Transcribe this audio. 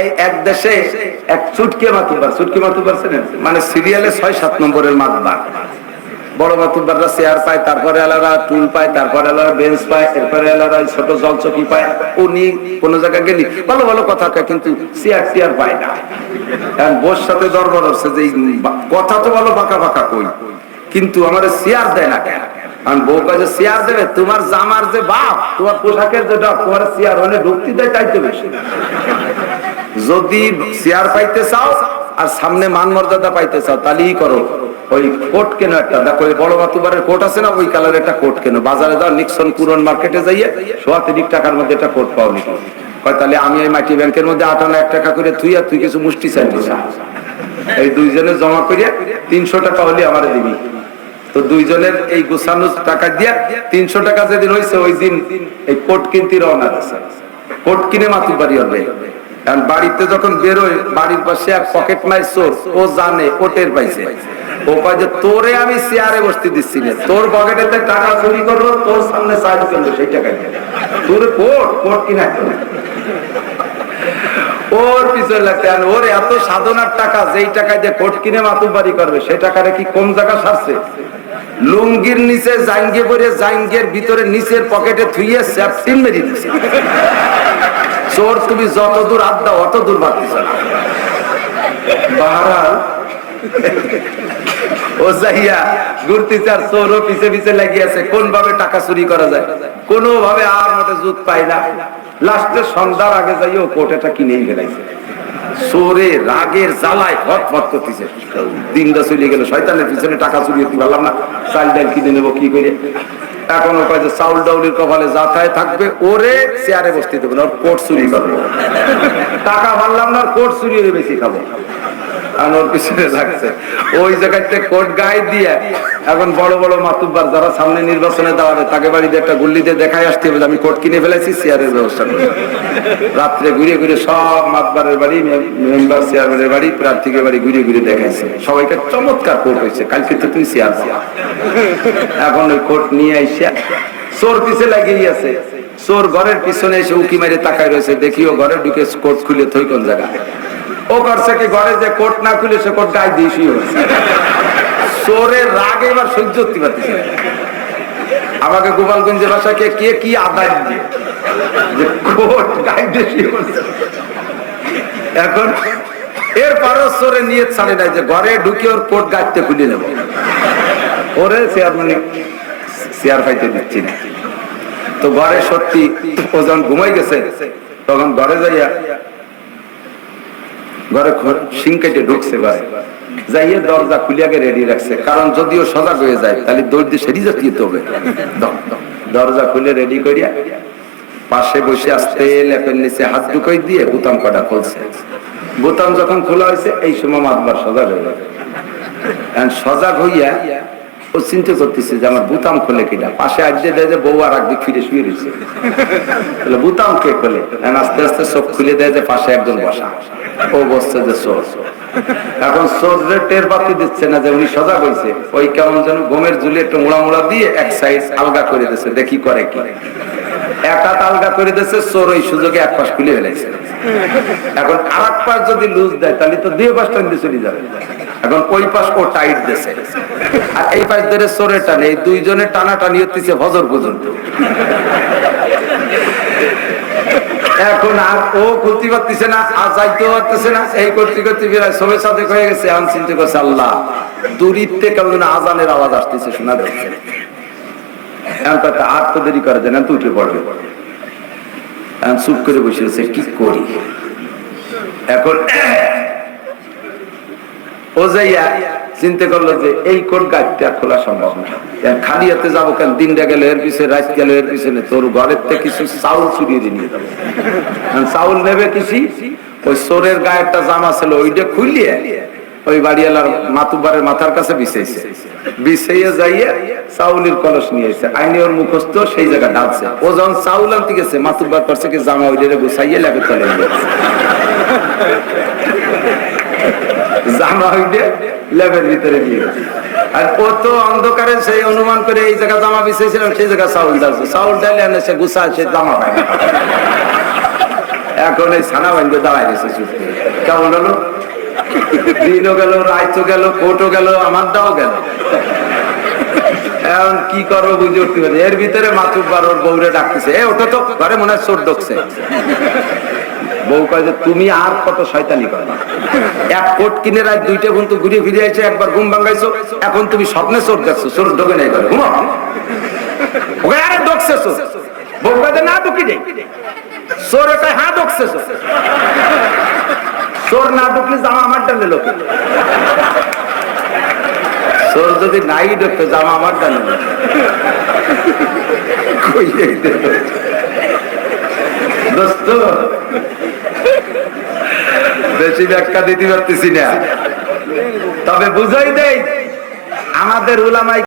এই এক দেশে এক চুটকি মাতুব্বার ছিলেন, মানে সিরিয়ালে 6-7 নম্বরের মাতবার। বড় মাতুব্বাররা চেয়ার পায়, তারপরে এলারা টুল পায়, তারপরে এলারা বেঞ্চ পায়, এরপরে এলারা ছোট জলচকি পায়। উনি কোন জায়গায় গেলি ভালো ভালো কথা কয়, কিন্তু চেয়ার পায় না। বোর সাথে দরবার হচ্ছে যে কথা তো বলো বাঁকা বাঁকা কই, কিন্তু আমার চেয়ার দেয় না কেন? কারণ বউ কাজে চেয়ার দেবে, তোমার জামার যে বাপ, তোমার পোশাকের যে ডাক, তোমার চেয়ার মানে ঢুকতে দেয়, তাই তো বেশি। যদি চেয়ার পাইতে চাও আর সামনে মান মর্যাদা পাইতে চাও, তাহলেই করো। ওই কোট কেন একটা, দেখো ওই বড় মাতুবারের কোট আছে না, ওই কালার একটা কোট কেন। বাজারে যাও, নিক্সন পুরন মার্কেটে যাইয়ে 1,30 টাকার মধ্যে একটা কোট পাও নি। তাহলে আমি এই মাটি ব্যাংকের মধ্যে 58 টাকা করে তুই আর তুই কিছু মুষ্টি চাইছিস, এই দুইজনে জমা করিয়া 300 টাকা হলে আমার দিবি। তো দুইজনের এই গোছানো টাকা দিয়া 300 টাকা যেদিন হয়েছে, ওই দিন এই কোট কিনতে রওনা আছে। কোট কিনে মাতুব্বাড়ি হবে। কারণ বাড়িতে যখন বেরোয়, বাড়ির পাশে এক পকেট মার চোর, ও জানে, ও টের পাইছে। ও কয় যে তোরে আমি চেয়ারে বসতে দিচ্ছি না, তোর পকেটেতে টাকা চুরি করবো, তোর সামনে সাইজ করবো, সেই টাকা তোর কোট কিনা ওর পিছনে লাগতে। আর ওর এত সাধনার টাকা, যেই টাকায় যে কোট কিনে মাতুব্বাড়ি করবে, সে টাকাটা কি কম জায়গা সারছে? লুঙ্গির নিচে জাঙ্গে পরে, জাঙ্গের ভিতরে নিচের পকেটে থুইয়ে স্যাপসিন মেরে দিচ্ছে। চোর তুমি যত দূর হাত দাও, অত দূর বাড়তেছ না। বাহারাল ও যাইয়া ঘুরতেছে, আর চোরও পিছে পিছে লাগিয়েছে কোন ভাবে টাকা চুরি করা যায়। কোন ভাবে আর মতো জুত পাই না। লাস্টে সন্ধ্যার আগে যাইও কোটেটা কিনেই ফেলাইছে। চোরে রাগের জ্বালায় ফট করতেছে। দিনটা চলে গেল, শয়তানের পিছনে টাকা চুরি হতে পারলাম না, চাল ডাল কিনে নেবো কি করে। এখন ও কয় যে চাউল ডাউলের কপালে যাতায় থাকবে, ওরে চেয়ারে বসতে দেবো না, ওর কোট চুরি করবো। টাকা পারলাম না, কোট চুরি হয়ে বেশি খাবো। ওর পিছনে লাগছে ওই জায়গাতে কোট গায়ে দিয়ে। এখন বড় বড় মাতুব্বার যারা সামনে নির্বাচনে দাঁড়াবে, তাকে বাড়িতে একটা গুল্লি দিয়ে দেখাই আসতে হবে আমি কোট কিনে ফেলেছি, চেয়ারের ব্যবস্থা করি। রাত্রে ঘুরে ঘুরে সব মাতবারের বাড়ি, মেম্বার চেয়ারম্যানের বাড়ি, প্রার্থীকে বাড়ি ঘুরে ঘুরে দেখাইছে। সবাইকে চমৎকার কোট হয়েছে, কালকে তো তুই চেয়ার পাওয়া। এখন ওই কোট নিয়ে আইসা চোর পিছে লাগিয়ে আছে। চোর ঘরের পিছনে এসে উকি মারে তাকায় রয়েছে, দেখিও ঘরে ঢুকে কোট খুলে থই কোন জায়গা। ও করছে কি, ঘরে যে কোট না খুলে সে কোট গায়ে দিয়ে শুয়ে হয়েছে। চোরের রাগ এবার সহ্য করতে পারতেছে। আমাকে গোপালগঞ্জের ভাষাকে কে কি আদায় দিয়ে যে কোট গায়ে দিয়ে শুয়ে হয়েছে। এখন এরপরও চোরে নিয়ে ছাড়ে নাই যে ঘরে ঢুকে ওর কোট গাইতে খুলে নেব। ওরে চেয়ার পাইতে দিচ্ছি না। তো ঘরে সত্যি ও যখন ঘুমাই গেছে, তখন ঘরে যাইয়া ঘরে সিং কেটে ঢুকছে, যাইয়ে দরজা খুলিয়াকে রেডি রাখছে। কারণ যদিও সজাগ হয়ে যায়, তাহলে দৌড় দিয়ে সেটি যেতে হবে। দরজা খুলে রেডি করিয়া পাশে বসে আসতে ল্যাপের নিচে হাত ঢুকাই দিয়ে বোতাম কটা খুলছে। বোতাম যখন খোলা হয়েছে, এই সময় মাতবার সজাগ হয়ে গেছে। সজাগ হইয়া ও চিন্তা করতেছে যে আমার বোতাম খোলে কিনা। পাশে আজকে দেয় যে বউ আর একদিক ফিরে শুয়ে রয়েছে, বোতাম কে খোলে? আস্তে আস্তে চোখ খুলে দেয় যে পাশে একজন বসা। ও বসছে যে চোর। এখন চোরের টের পাতি দিচ্ছে না যে উনি সজাগ হয়েছে। ওই কেমন যেন ঘুমের ঝুলি একটু মোড়া দিয়ে এক সাইড আলগা করে দিচ্ছে, দেখি করে কি। এক হাত আলগা করে দিচ্ছে, চোর ওই সুযোগে এক পাশ খুলে ফেলেছে। এখন আর এক পাশ যদি লুজ দেয়, তাহলে তো দুই পাশ টান দিয়ে চলে যাবে। এখন ওই পাশ ও টাইট দিয়েছে, আর এই পাশ ধরে চোরের টানে, এই দুইজনের টানা টানি হচ্ছে ফজর পর্যন্ত। এখন আর ও খুলতে পারতেছে না, আর যাইতেও পারতেছে না। এই করতে করতে বেড়ায় সবের সাথে হয়ে গেছে। এখন চিন্তা করছে, আল্লাহ দূরিতে কেমন আজানের আওয়াজ আসতেছে, শোনা যাচ্ছে। এখন তো আর তো দেরি করা যায় না, তো উঠে পড়বে। এখন চুপ করে বসে আছে, কি করি? এখন ও যাইয়া চিন্তা করলো যে এই কোট গাছটা খোলা সম্ভব না। খালি হাতে যাবো কেন? দিনটা গেল এর পিছনে, রাত গেল এর পিছনে। তোর ঘরের থেকে কিছু চাউল চুরিয়ে নিয়ে যাবো। চাউল নেবে কিছু, ওই চোরের গায়ে একটা জামা ছিল, ওইটা খুলিয়ে ওই বাড়িওয়ালার মাতুব্বারের মাথার কাছে বিছাইছে। বিছাইয়ে যাইয়া চাউলের কলস নিয়ে এসে আইনি ওর মুখস্থ সেই জায়গা ডাকছে। ও যখন চাউল আনতে গেছে, মাতুব্বার করছে কি জামা ওইটা গুছাইয়ে লেবে চলে গেছে। জামা ওইটা লেবের ভিতরে দিয়ে গেছে। আর ও তো অন্ধকারে সেই অনুমান করে এই জায়গা জামা বিছাইছিলাম, সেই জায়গা চাউল ডালছে। চাউল ডালে আনে সে গুছা, সে জামা পায় না। এখন এই ছানা বান্ধে দাঁড়ায় গেছে চুপ করে। কেমন হলো? দিনও গেল, রাইতও গেল, কোর্টও গেল, আমার দাও গেল। এখন কি করবো বুঝে উঠতে পারি। এর ভিতরে মাতুব্বার ওর বউরে ডাকতেছে, এ ওটা তো ঘরে মনে হয় চোর ঢুকছে। বউ কয় যে তুমি আর কত শয়তানি করবা, এক কোট কিনে রাত 2টা ঘুম তো ঘুরে ফিরে এসে একবার ঘুম ভাঙাইছো, এখন তুমি স্বপ্নে চোর দেখছো, চোর ঢোকে নাই করে ঘুমো ওকে আরে ঢুকছে চোর। বউ কয় যে না ঢুকি নেই। চোর কয় হ্যাঁ ঢুকছে চোর। চোর না ঢুকলে জামা আমার ডালে লোকে, চোর যদি নাই ঢুকতো জামা আমার ডালে দোস্ত। বেশি ব্যাখ্যা দিতে পারতেছি না, তবে বুঝাই দেই আমাদের উলামায়ে